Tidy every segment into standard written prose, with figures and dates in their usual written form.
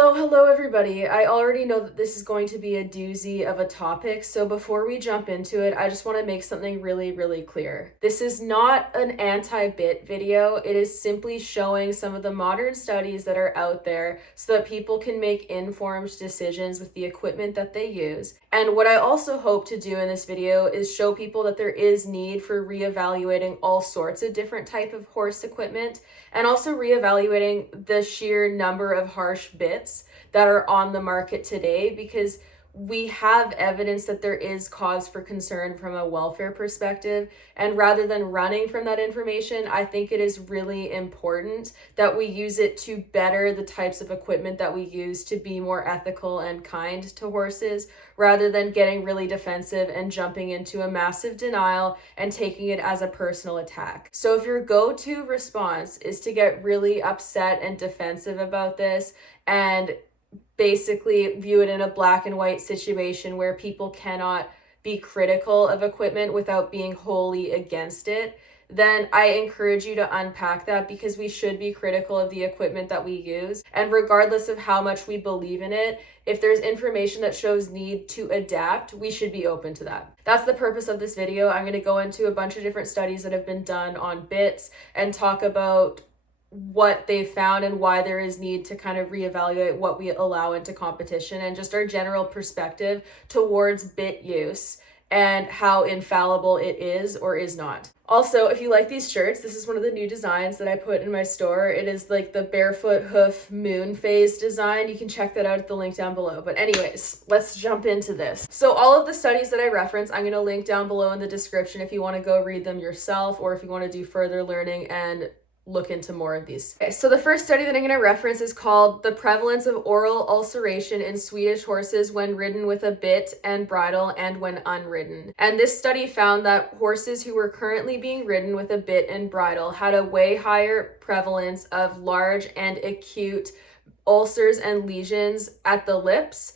Hello everybody. I already know that this is going to be a doozy of a topic, so before we jump into it, I just want to make something really clear. This is not an anti-bit video. It is simply showing some of the modern studies that are out there so that people can make informed decisions with the equipment that they use. And what I also hope to do in this video is show people that there is need for reevaluating all sorts of different type of horse equipment, and also reevaluating the sheer number of harsh bits that are on the market today, because we have evidence that there is cause for concern from a welfare perspective. And rather than running from that information, I think it is really important that we use it to better the types of equipment that we use to be more ethical and kind to horses, rather than getting really defensive and jumping into a massive denial and taking it as a personal attack. So if your go-to response is to get really upset and defensive about this and basically view it in a black and white situation where people cannot be critical of equipment without being wholly against it, then I encourage you to unpack that, because we should be critical of the equipment that we use. And regardless of how much we believe in it, if there's information that shows need to adapt, we should be open to that. That's the purpose of this video. I'm going to go into a bunch of different studies that have been done on bits and talk about what they found and why there is need to kind of reevaluate what we allow into competition, and just our general perspective towards bit use and how infallible it is or is not. Also, if you like these shirts, this is one of the new designs that I put in my store. It is like the barefoot hoof moon phase design. You can check that out at the link down below. But anyways, let's jump into this. So all of the studies that I reference, I'm going to link down below in the description if you want to go read them yourself, or if you want to do further learning and look into more of these. Okay, so the first study that I'm going to reference is called The Prevalence of Oral Ulceration in Swedish Horses When Ridden with a Bit and Bridle and When Unridden. And this study found that horses who were currently being ridden with a bit and bridle had a way higher prevalence of large and acute ulcers and lesions at the lips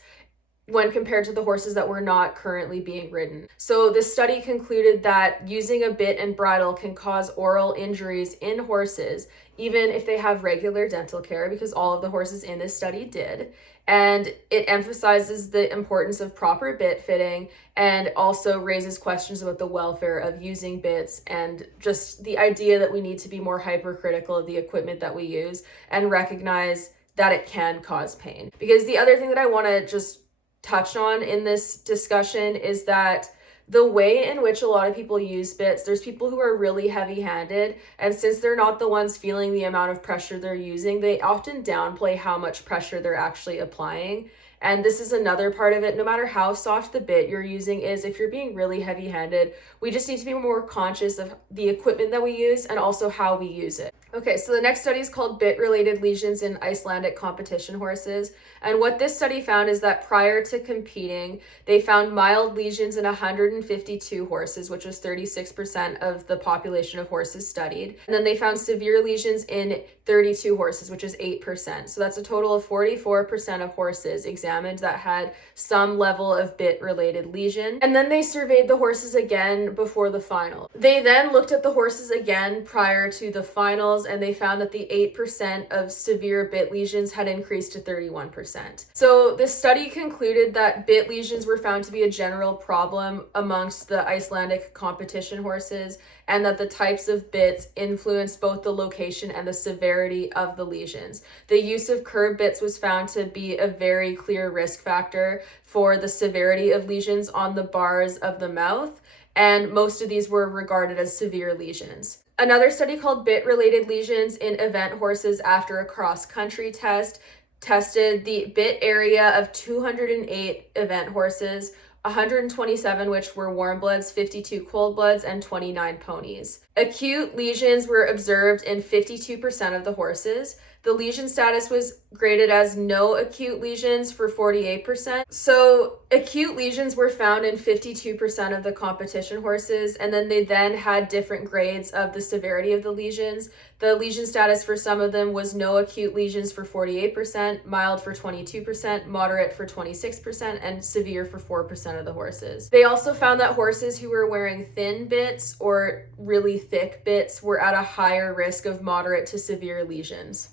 when compared to the horses that were not currently being ridden. So this study concluded that using a bit and bridle can cause oral injuries in horses, even if they have regular dental care, because all of the horses in this study did. And it emphasizes the importance of proper bit fitting, and also raises questions about the welfare of using bits, and just the idea that we need to be more hypercritical of the equipment that we use and recognize that it can cause pain. Because the other thing that I want to just touch on in this discussion is that the way in which a lot of people use bits, there's people who are really heavy-handed, and since they're not the ones feeling the amount of pressure they're using, they often downplay how much pressure they're actually applying. And this is another part of it. No matter how soft the bit you're using is, if you're being really heavy-handed, we just need to be more conscious of the equipment that we use and also how we use it. Okay, so the next study is called Bit-Related Lesions in Icelandic Competition Horses. And what this study found is that prior to competing, they found mild lesions in 152 horses, which was 36% of the population of horses studied. And then they found severe lesions in 32 horses, which is 8%. So that's a total of 44% of horses examined that had some level of bit-related lesion. And then they surveyed the horses again before the final. They then looked at the horses again prior to the finals, and they found that the 8% of severe bit lesions had increased to 31%. So this study concluded that bit lesions were found to be a general problem amongst the Icelandic competition horses, and that the types of bits influenced both the location and the severity of the lesions. The use of curb bits was found to be a very clear risk factor for the severity of lesions on the bars of the mouth, and most of these were regarded as severe lesions. Another study called Bit-Related Lesions in Event Horses After a Cross-Country Test tested the bit area of 208 event horses, 127 which were warm bloods, 52 cold bloods, and 29 ponies. Acute lesions were observed in 52% of the horses. The lesion status was graded as no acute lesions for 48%. So acute lesions were found in 52% of the competition horses, and then they then had different grades of the severity of the lesions. The lesion status for some of them was no acute lesions for 48%, mild for 22%, moderate for 26%, and severe for 4% of the horses. They also found that horses who were wearing thin bits or really thick bits were at a higher risk of moderate to severe lesions.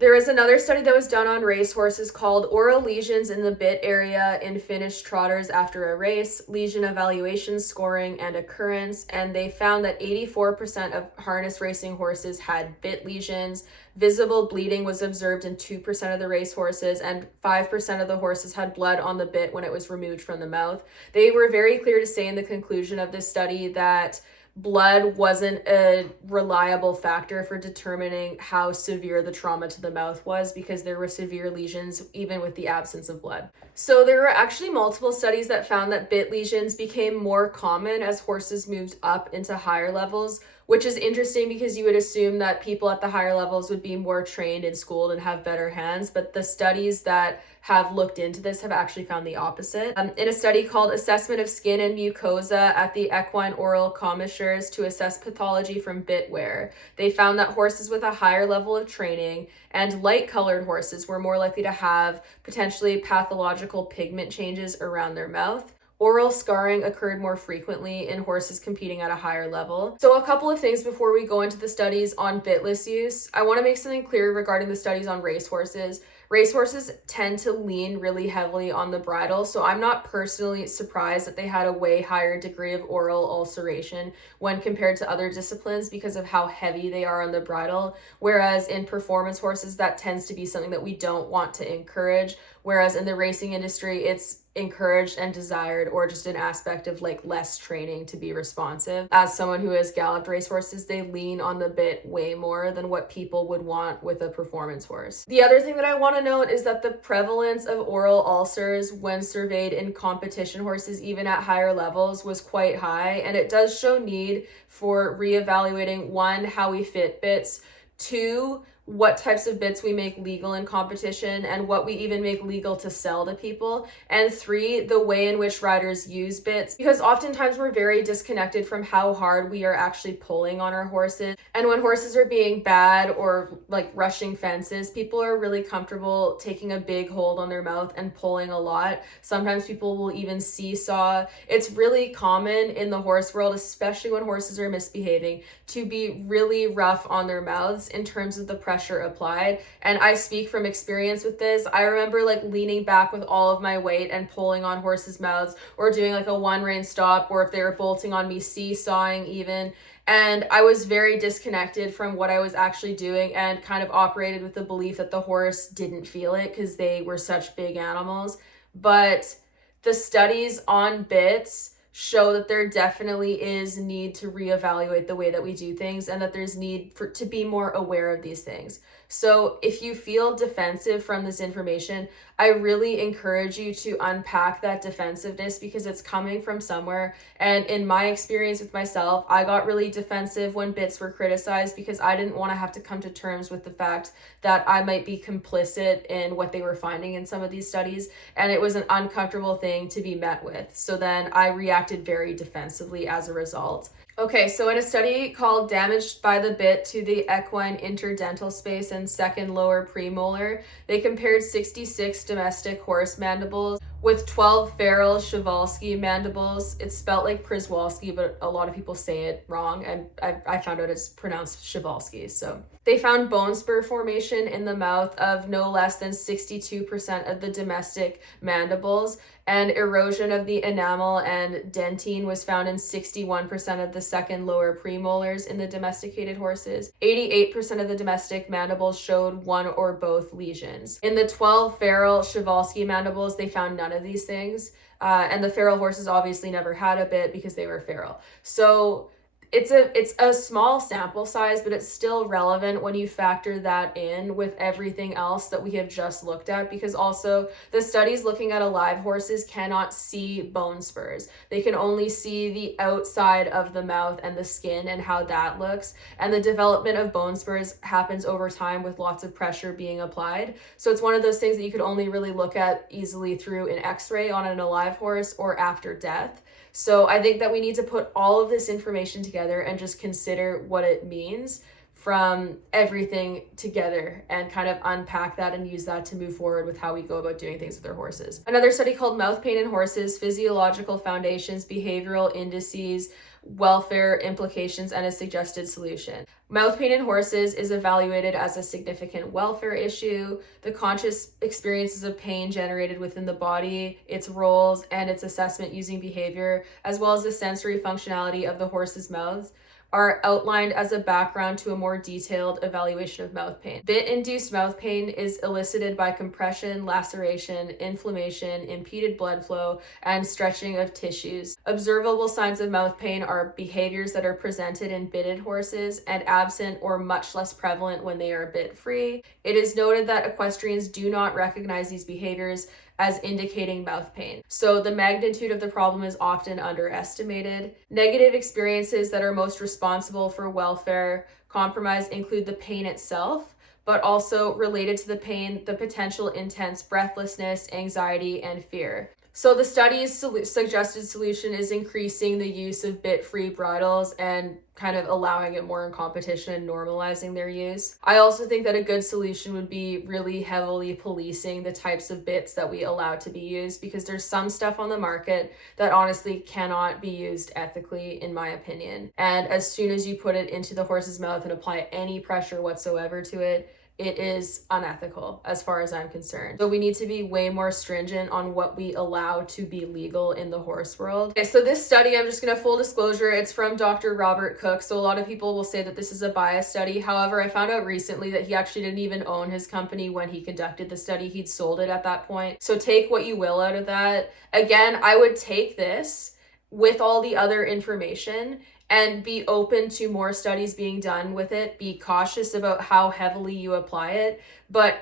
There is another study that was done on racehorses called Oral Lesions in the Bit Area in Finnish Trotters After a Race, Lesion Evaluation Scoring and Occurrence, and they found that 84% of harness racing horses had bit lesions. Visible bleeding was observed in 2% of the racehorses, and 5% of the horses had blood on the bit when it was removed from the mouth. They were very clear to say in the conclusion of this study that blood wasn't a reliable factor for determining how severe the trauma to the mouth was, because there were severe lesions even with the absence of blood. So there were actually multiple studies that found that bit lesions became more common as horses moved up into higher levels, which is interesting because you would assume that people at the higher levels would be more trained and schooled and have better hands, but the studies that have looked into this have actually found the opposite. In a study called Assessment of Skin and Mucosa at the Equine Oral Commissures to Assess Pathology from Bit Wear, they found that horses with a higher level of training and light-colored horses were more likely to have potentially pathological pigment changes around their mouth. Oral scarring occurred more frequently in horses competing at a higher level. So a couple of things before we go into the studies on bitless use. I want to make something clear regarding the studies on racehorses. Racehorses tend to lean really heavily on the bridle, so I'm not personally surprised that they had a way higher degree of oral ulceration when compared to other disciplines because of how heavy they are on the bridle, whereas in performance horses, that tends to be something that we don't want to encourage, whereas in the racing industry, it's encouraged and desired, or just an aspect of like less training to be responsive. As someone who has galloped racehorses, they lean on the bit way more than what people would want with a performance horse. The other thing that I want to note is that the prevalence of oral ulcers when surveyed in competition horses, even at higher levels, was quite high, and it does show need for reevaluating, one, how we fit bits, two, what types of bits we make legal in competition and what we even make legal to sell to people, and three, the way in which riders use bits, because oftentimes we're very disconnected from how hard we are actually pulling on our horses. And when horses are being bad or like rushing fences, people are really comfortable taking a big hold on their mouth and pulling a lot. Sometimes people will even seesaw. It's really common in the horse world, especially when horses are misbehaving, to be really rough on their mouths in terms of the pressure applied. And I speak from experience with this. I remember like leaning back with all of my weight and pulling on horses' mouths, or doing like a one rein stop, or if they were bolting on me, seesawing even. And I was very disconnected from what I was actually doing and kind of operated with the belief that the horse didn't feel it because they were such big animals. But the studies on bits show that there definitely is need to reevaluate the way that we do things, and that there's need to be more aware of these things. So if you feel defensive from this information, I really encourage you to unpack that defensiveness, because it's coming from somewhere. And in my experience with myself, I got really defensive when bits were criticized because I didn't want to have to come to terms with the fact that I might be complicit in what they were finding in some of these studies. And it was an uncomfortable thing to be met with. So then I reacted very defensively as a result. Okay, so in a study called Damaged by the Bit to the Equine Interdental Space and Second Lower Premolar, they compared 66 domestic horse mandibles with 12 feral Przewalski mandibles. It's spelled like Przewalski, but a lot of people say it wrong, and I found out it's pronounced Przewalski. So they found bone spur formation in the mouth of no less than 62% of the domestic mandibles, and erosion of the enamel and dentine was found in 61% of the second lower premolars in the domesticated horses. 88% of the domestic mandibles showed one or both lesions. In the 12 feral Przewalski mandibles, they found none of these things. And the feral horses obviously never had a bit because they were feral. So it's a small sample size, but it's still relevant when you factor that in with everything else that we have just looked at, because also the studies looking at alive horses cannot see bone spurs. They can only see the outside of the mouth and the skin and how that looks. And the development of bone spurs happens over time with lots of pressure being applied. So it's one of those things that you could only really look at easily through an x-ray on an alive horse or after death. So I think that we need to put all of this information together and just consider what it means from everything together and kind of unpack that and use that to move forward with how we go about doing things with our horses. Another study called Mouth Pain in Horses, Physiological Foundations, Behavioral Indices, welfare implications, and a suggested solution. Mouth pain in horses is evaluated as a significant welfare issue. The conscious experiences of pain generated within the body, its roles, and its assessment using behavior, as well as the sensory functionality of the horse's mouths, are outlined as a background to a more detailed evaluation of mouth pain. Bit-induced mouth pain is elicited by compression, laceration, inflammation, impeded blood flow, and stretching of tissues. Observable signs of mouth pain are behaviors that are presented in bitted horses and absent or much less prevalent when they are bit-free. It is noted that equestrians do not recognize these behaviors as indicating mouth pain. So the magnitude of the problem is often underestimated. Negative experiences that are most responsible for welfare compromise include the pain itself, but also related to the pain, the potential intense breathlessness, anxiety, and fear. So the study's suggested solution is increasing the use of bit-free bridles and kind of allowing it more in competition and normalizing their use. I also think that a good solution would be really heavily policing the types of bits that we allow to be used, because there's some stuff on the market that honestly cannot be used ethically, in my opinion. And as soon as you put it into the horse's mouth and apply any pressure whatsoever to it, it is unethical as far as I'm concerned. So we need to be way more stringent on what we allow to be legal in the horse world. Okay, so this study, I'm just gonna full disclosure, it's from Dr. Robert Cook. So a lot of people will say that this is a bias study. However, I found out recently that he actually didn't even own his company when he conducted the study. He'd sold it at that point. So take what you will out of that. Again, I would take this with all the other information and be open to more studies being done with it. Be cautious about how heavily you apply it, but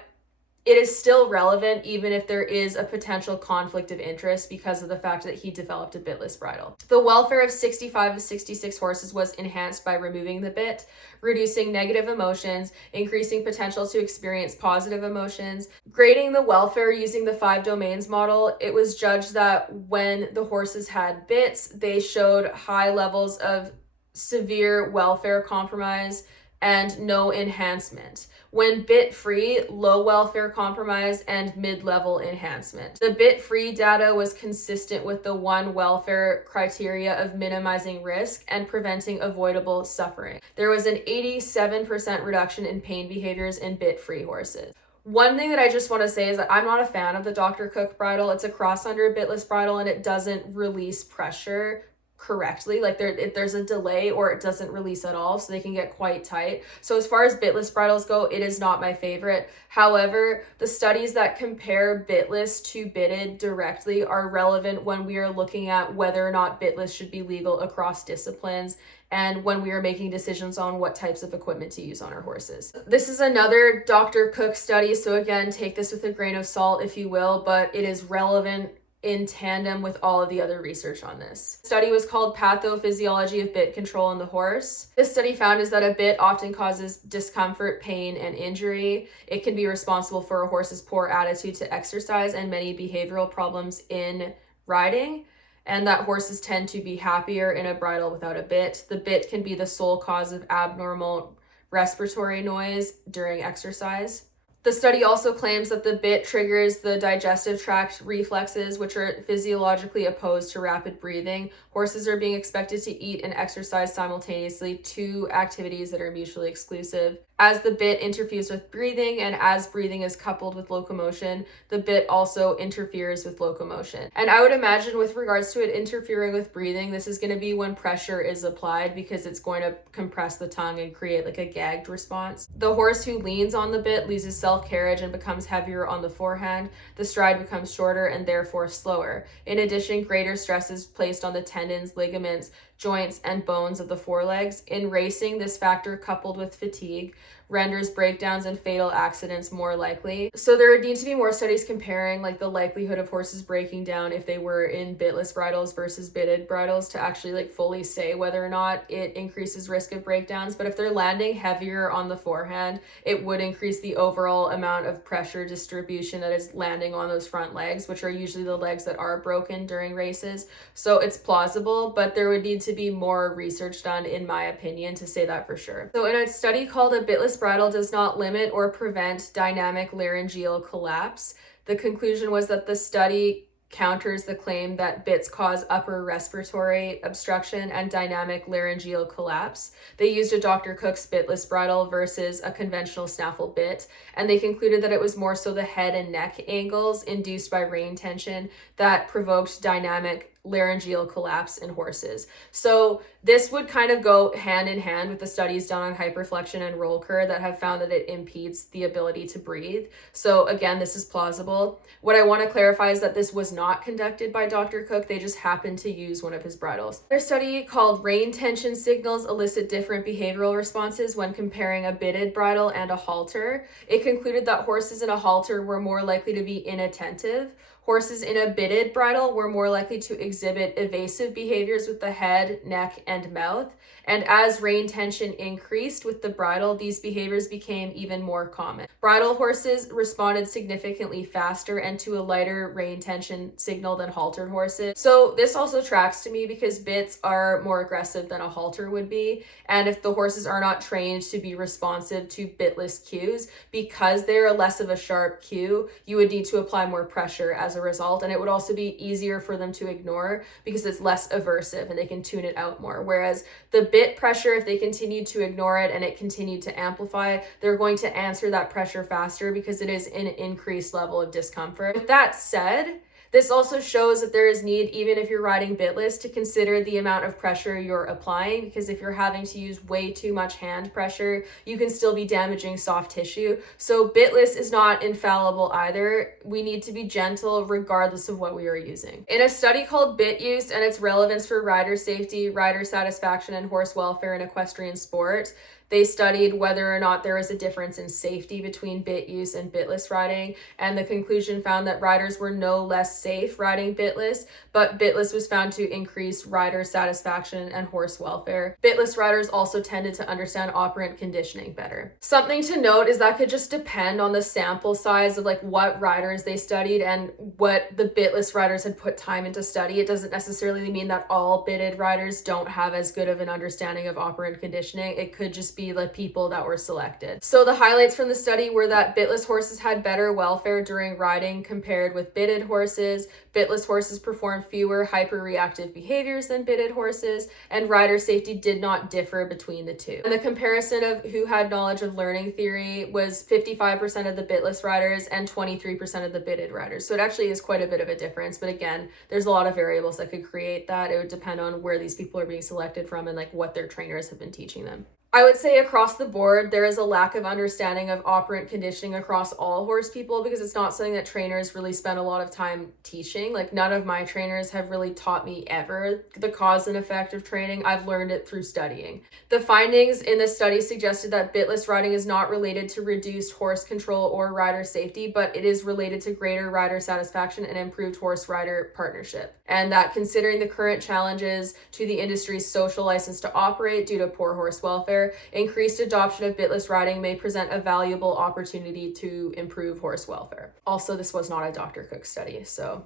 it is still relevant even if there is a potential conflict of interest because of the fact that he developed a bitless bridle. The welfare of 65 of 66 horses was enhanced by removing the bit, reducing negative emotions, increasing potential to experience positive emotions. Grading the welfare using the 5 domains model, it was judged that when the horses had bits, they showed high levels of severe welfare compromise and no enhancement. When bit-free, low welfare compromise and mid-level enhancement. The bit-free data was consistent with the 1 welfare criteria of minimizing risk and preventing avoidable suffering. There was an 87% reduction in pain behaviors in bit-free horses. One thing that I just want to say is that I'm not a fan of the Dr. Cook bridle. It's a cross under a bitless bridle and it doesn't release pressure correctly. Like there's a delay or it doesn't release at all, so they can get quite tight. So as far as bitless bridles go, it is not my favorite. However, the studies that compare bitless to bitted directly are relevant when we are looking at whether or not bitless should be legal across disciplines and when we are making decisions on what types of equipment to use on our horses. This is another Dr. Cook study, so again, take this with a grain of salt if you will, but it is relevant in tandem with all of the other research on this. The study was called Pathophysiology of Bit Control in the Horse. This study found is that a bit often causes discomfort, pain, and injury. It can be responsible for a horse's poor attitude to exercise and many behavioral problems in riding, and that horses tend to be happier in a bridle without a bit. The bit can be the sole cause of abnormal respiratory noise during exercise. The study also claims that the bit triggers the digestive tract reflexes, which are physiologically opposed to rapid breathing. Horses are being expected to eat and exercise simultaneously, 2 activities that are mutually exclusive. As the bit interferes with breathing and as breathing is coupled with locomotion, the bit also interferes with locomotion. And I would imagine with regards to it interfering with breathing, this is going to be when pressure is applied because it's going to compress the tongue and create like a gagged response. The horse who leans on the bit loses self-carriage and becomes heavier on the forehand. The stride becomes shorter and therefore slower. In addition, greater stress is placed on the tendons, ligaments, joints, and bones of the forelegs. In racing, this factor coupled with fatigue renders breakdowns and fatal accidents more likely. So there need to be more studies comparing like the likelihood of horses breaking down if they were in bitless bridles versus bitted bridles to actually like fully say whether or not it increases risk of breakdowns. But if they're landing heavier on the forehand, it would increase the overall amount of pressure distribution that is landing on those front legs, which are usually the legs that are broken during races. So it's plausible, but there would need to be more research done, in my opinion, to say that for sure. So in a study called A Bitless Bridle Does Not Limit or Prevent Dynamic Laryngeal Collapse, the conclusion was that the study counters the claim that bits cause upper respiratory obstruction and dynamic laryngeal collapse. They used a Dr. Cook's bitless bridle versus a conventional snaffle bit, and they concluded that it was more so the head and neck angles induced by rein tension that provoked dynamic laryngeal collapse in horses. So this would kind of go hand in hand with the studies done on hyperflexion and roll cur that have found that it impedes the ability to breathe. So again, this is plausible. What I want to clarify is that this was not conducted by Dr. Cook. They just happened to use one of his bridles. Their study called Rein Tension Signals Elicit Different Behavioral Responses when comparing a bitted bridle and a halter. It concluded that horses in a halter were more likely to be inattentive. Horses in a bitted bridle were more likely to exhibit evasive behaviors with the head, neck, and mouth. And as rein tension increased with the bridle, these behaviors became even more common. Bridle horses responded significantly faster and to a lighter rein tension signal than haltered horses. So this also tracks to me because bits are more aggressive than a halter would be. And if the horses are not trained to be responsive to bitless cues, because they're less of a sharp cue, you would need to apply more pressure as a result. And it would also be easier for them to ignore because it's less aversive and they can tune it out more. Whereas the bit pressure, if they continue to ignore it and it continued to amplify, they're going to answer that pressure faster because it is an increased level of discomfort. With that said, this also shows that there is need, even if you're riding bitless, to consider the amount of pressure you're applying, because if you're having to use way too much hand pressure, you can still be damaging soft tissue. So bitless is not infallible either. We need to be gentle regardless of what we are using. In a study called Bit Use and its relevance for rider safety, rider satisfaction, and horse welfare in equestrian sport, they studied whether or not there was a difference in safety between bit use and bitless riding, and the conclusion found that riders were no less safe riding bitless, but bitless was found to increase rider satisfaction and horse welfare. Bitless riders also tended to understand operant conditioning better. Something to note is that could just depend on the sample size of like what riders they studied and what the bitless riders had put time into study. It doesn't necessarily mean that all bitted riders don't have as good of an understanding of operant conditioning. It could just be the people that were selected. So the highlights from the study were that bitless horses had better welfare during riding compared with bitted horses. Bitless horses performed fewer hyperreactive behaviors than bitted horses, and rider safety did not differ between the two. And the comparison of who had knowledge of learning theory was 55% of the bitless riders and 23% of the bitted riders. So it actually is quite a bit of a difference. But again, there's a lot of variables that could create that. It would depend on where these people are being selected from and like what their trainers have been teaching them. I would say across the board, there is a lack of understanding of operant conditioning across all horse people because it's not something that trainers really spend a lot of time teaching. Like none of my trainers have really taught me ever the cause and effect of training. I've learned it through studying. The findings in the study suggested that bitless riding is not related to reduced horse control or rider safety, but it is related to greater rider satisfaction and improved horse-rider partnership. And that considering the current challenges to the industry's social license to operate due to poor horse welfare, increased adoption of bitless riding may present a valuable opportunity to improve horse welfare. Also, this was not a Dr. Cook study, so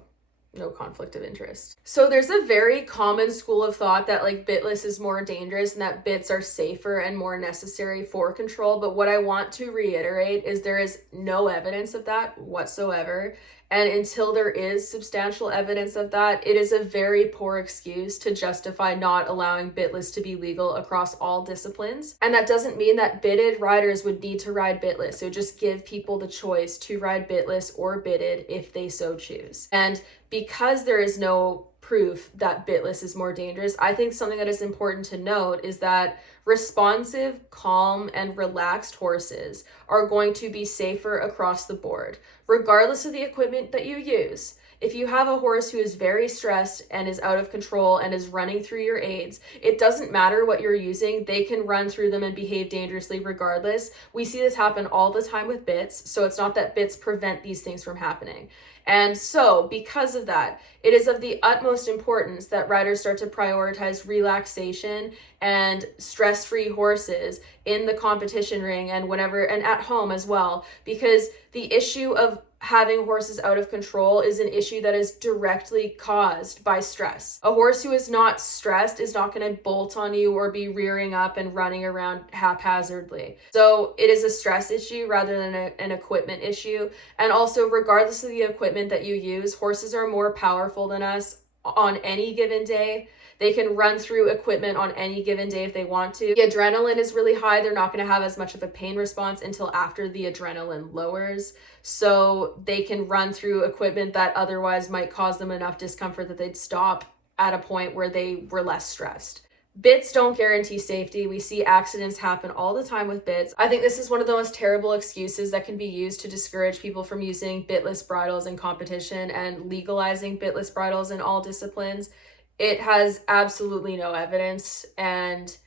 no conflict of interest. So there's a very common school of thought that like bitless is more dangerous and that bits are safer and more necessary for control. But what I want to reiterate is there is no evidence of that whatsoever. And until there is substantial evidence of that, it is a very poor excuse to justify not allowing bitless to be legal across all disciplines. And that doesn't mean that bitted riders would need to ride bitless. It would just give people the choice to ride bitless or bitted if they so choose. And because there is no proof that bitless is more dangerous, I think something that is important to note is that responsive, calm, and relaxed horses are going to be safer across the board, regardless of the equipment that you use. If you have a horse who is very stressed and is out of control and is running through your aids, it doesn't matter what you're using, they can run through them and behave dangerously regardless. We see this happen all the time with bits, so it's not that bits prevent these things from happening. And so, because of that, it is of the utmost importance that riders start to prioritize relaxation and stress-free horses in the competition ring and whenever and at home as well, because the issue of having horses out of control is an issue that is directly caused by stress. A horse who is not stressed is not going to bolt on you or be rearing up and running around haphazardly. So it is a stress issue rather than an equipment issue. And also, regardless of the equipment that you use, horses are more powerful than us on any given day. They can run through equipment on any given day if they want to. The adrenaline is really high. They're not going to have as much of a pain response until after the adrenaline lowers. So they can run through equipment that otherwise might cause them enough discomfort that they'd stop at a point where they were less stressed. Bits don't guarantee safety. We see accidents happen all the time with bits. I think this is one of the most terrible excuses that can be used to discourage people from using bitless bridles in competition and legalizing bitless bridles in all disciplines. It has absolutely no evidence, and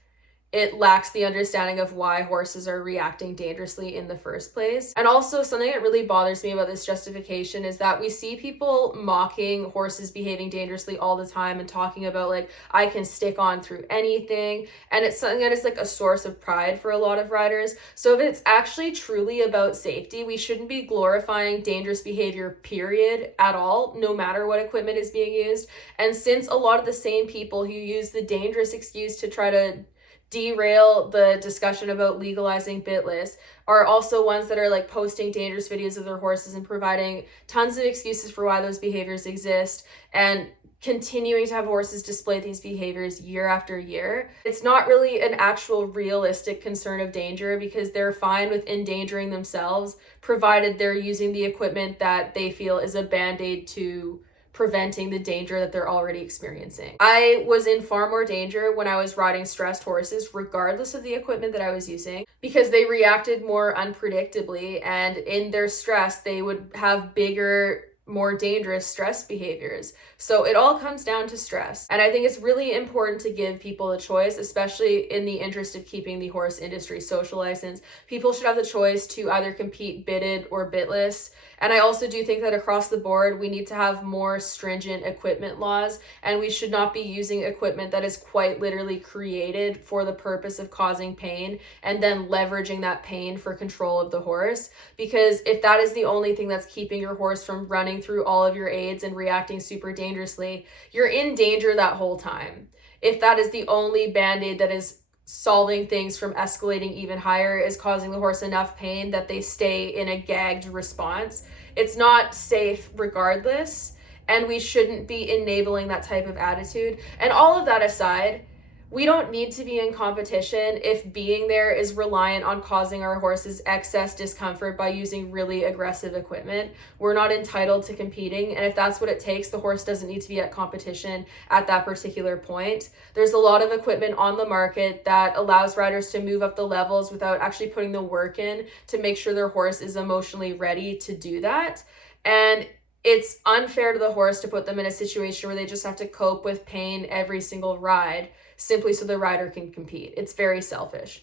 it lacks the understanding of why horses are reacting dangerously in the first place. And also, something that really bothers me about this justification is that we see people mocking horses behaving dangerously all the time and talking about, like, I can stick on through anything. And it's something that is like a source of pride for a lot of riders. So if it's actually truly about safety, we shouldn't be glorifying dangerous behavior, period, at all, no matter what equipment is being used. And since a lot of the same people who use the dangerous excuse to try to derail the discussion about legalizing bitless are also ones that are like posting dangerous videos of their horses and providing tons of excuses for why those behaviors exist and continuing to have horses display these behaviors year after year. It's not really an actual realistic concern of danger because they're fine with endangering themselves provided they're using the equipment that they feel is a band-aid to preventing the danger that they're already experiencing. I was in far more danger when I was riding stressed horses, regardless of the equipment that I was using, because they reacted more unpredictably, and in their stress, they would have bigger, more dangerous stress behaviors. So it all comes down to stress. And I think it's really important to give people a choice, especially in the interest of keeping the horse industry social license. People should have the choice to either compete bitted or bitless. And I also do think that across the board, we need to have more stringent equipment laws, and we should not be using equipment that is quite literally created for the purpose of causing pain and then leveraging that pain for control of the horse. Because if that is the only thing that's keeping your horse from running through all of your aids and reacting super dangerously, you're in danger that whole time. If that is the only band-aid that is solving things from escalating even higher, is causing the horse enough pain that they stay in a gagged response, it's not safe regardless, and we shouldn't be enabling that type of attitude. And all of that aside, we don't need to be in competition if being there is reliant on causing our horses excess discomfort by using really aggressive equipment. We're not entitled to competing, and if that's what it takes, the horse doesn't need to be at competition at that particular point. There's a lot of equipment on the market that allows riders to move up the levels without actually putting the work in to make sure their horse is emotionally ready to do that. And it's unfair to the horse to put them in a situation where they just have to cope with pain every single ride simply so the rider can compete. It's very selfish.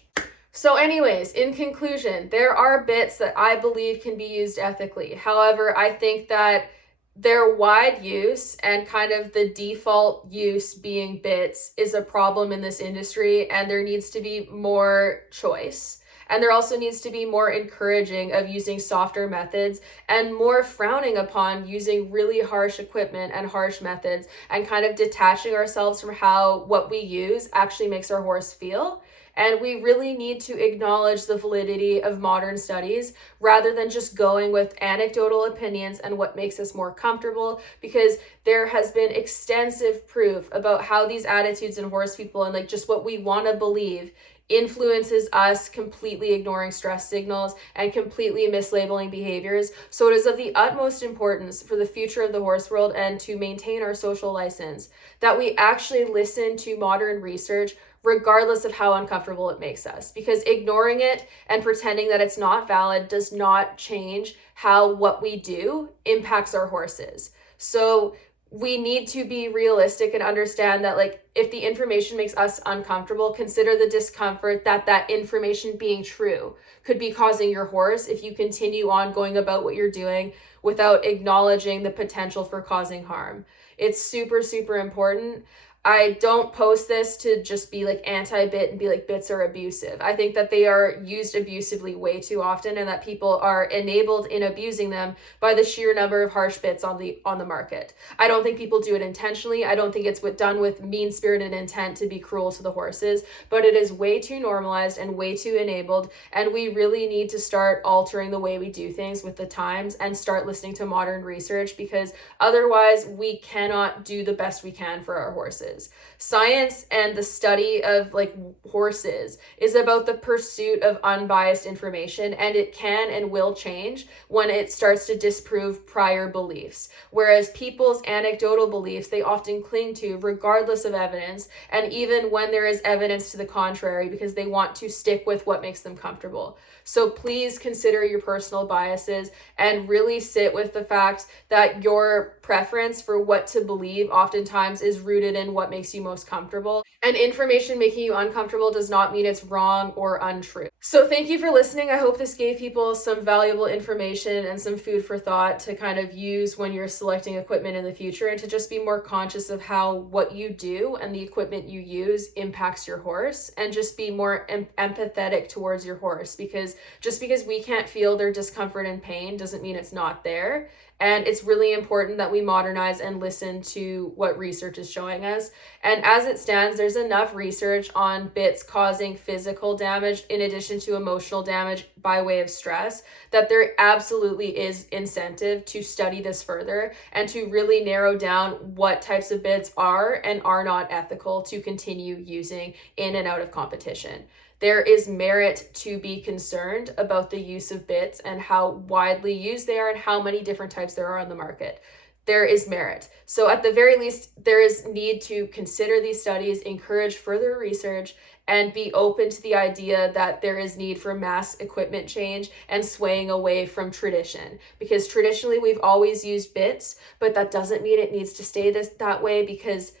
So anyways, in conclusion, there are bits that I believe can be used ethically. However, I think that their wide use and kind of the default use being bits is a problem in this industry, and there needs to be more choice. And there also needs to be more encouraging of using softer methods and more frowning upon using really harsh equipment and harsh methods, and kind of detaching ourselves from how what we use actually makes our horse feel. And we really need to acknowledge the validity of modern studies rather than just going with anecdotal opinions and what makes us more comfortable, because there has been extensive proof about how these attitudes in horse people and like just what we want to believe influences us completely ignoring stress signals and completely mislabeling behaviors. So it is of the utmost importance for the future of the horse world and to maintain our social license that we actually listen to modern research regardless of how uncomfortable it makes us, because ignoring it and pretending that it's not valid does not change how what we do impacts our horses. So we need to be realistic and understand that, like, if the information makes us uncomfortable, consider the discomfort that that information being true could be causing your horse if you continue on going about what you're doing without acknowledging the potential for causing harm. It's super, super important. I don't post this to just be like anti-bit and be like bits are abusive. I think that they are used abusively way too often, and that people are enabled in abusing them by the sheer number of harsh bits on the market. I don't think people do it intentionally. I don't think it's done with mean-spirited intent to be cruel to the horses, but it is way too normalized and way too enabled, and we really need to start altering the way we do things with the times and start listening to modern research, because otherwise we cannot do the best we can for our horses. Science and the study of like horses is about the pursuit of unbiased information, and it can and will change when it starts to disprove prior beliefs. Whereas people's anecdotal beliefs, they often cling to regardless of evidence, and even when there is evidence to the contrary, because they want to stick with what makes them comfortable. So please consider your personal biases and really sit with the fact that your preference for what to believe oftentimes is rooted in what makes you most comfortable. And information making you uncomfortable does not mean it's wrong or untrue. So thank you for listening. I hope this gave people some valuable information and some food for thought to kind of use when you're selecting equipment in the future, and to just be more conscious of how what you do and the equipment you use impacts your horse, and just be more empathetic towards your horse, because just because we can't feel their discomfort and pain doesn't mean it's not there. And it's really important that we modernize and listen to what research is showing us. And as it stands, there's enough research on bits causing physical damage in addition to emotional damage by way of stress, that there absolutely is incentive to study this further and to really narrow down what types of bits are and are not ethical to continue using in and out of competition. There is merit to be concerned about the use of bits and how widely used they are and how many different types there are on the market. There is merit. So at the very least, there is need to consider these studies, encourage further research, and be open to the idea that there is need for mass equipment change and swaying away from tradition. Because traditionally we've always used bits, but that doesn't mean it needs to stay that way, because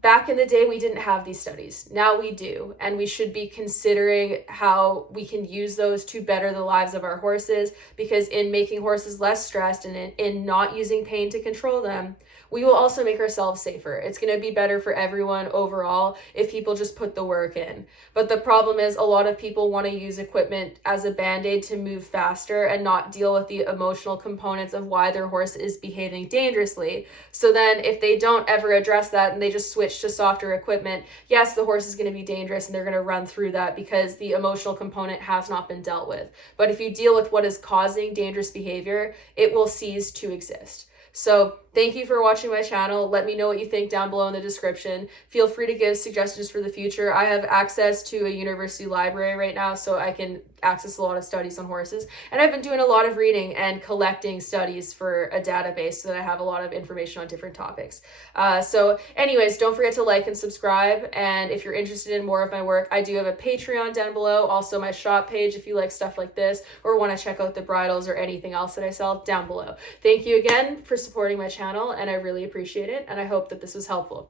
back in the day, we didn't have these studies. Now we do, and we should be considering how we can use those to better the lives of our horses, because in making horses less stressed and in not using pain to control them, we will also make ourselves safer. It's going to be better for everyone overall if people just put the work in. But the problem is, a lot of people want to use equipment as a band-aid to move faster and not deal with the emotional components of why their horse is behaving dangerously. So then if they don't ever address that and they just switch to softer equipment, yes, the horse is going to be dangerous and they're going to run through that because the emotional component has not been dealt with. But if you deal with what is causing dangerous behavior, it will cease to exist. So thank you for watching my channel. Let me know what you think down below in the description. Feel free to give suggestions for the future. I have access to a university library right now, so I can access a lot of studies on horses. And I've been doing a lot of reading and collecting studies for a database so that I have a lot of information on different topics. So anyways, don't forget to like and subscribe. And if you're interested in more of my work, I do have a Patreon down below. Also my shop page if you like stuff like this or want to check out the bridles or anything else that I sell down below. Thank you again for supporting my channel, and I really appreciate it, and I hope that this was helpful.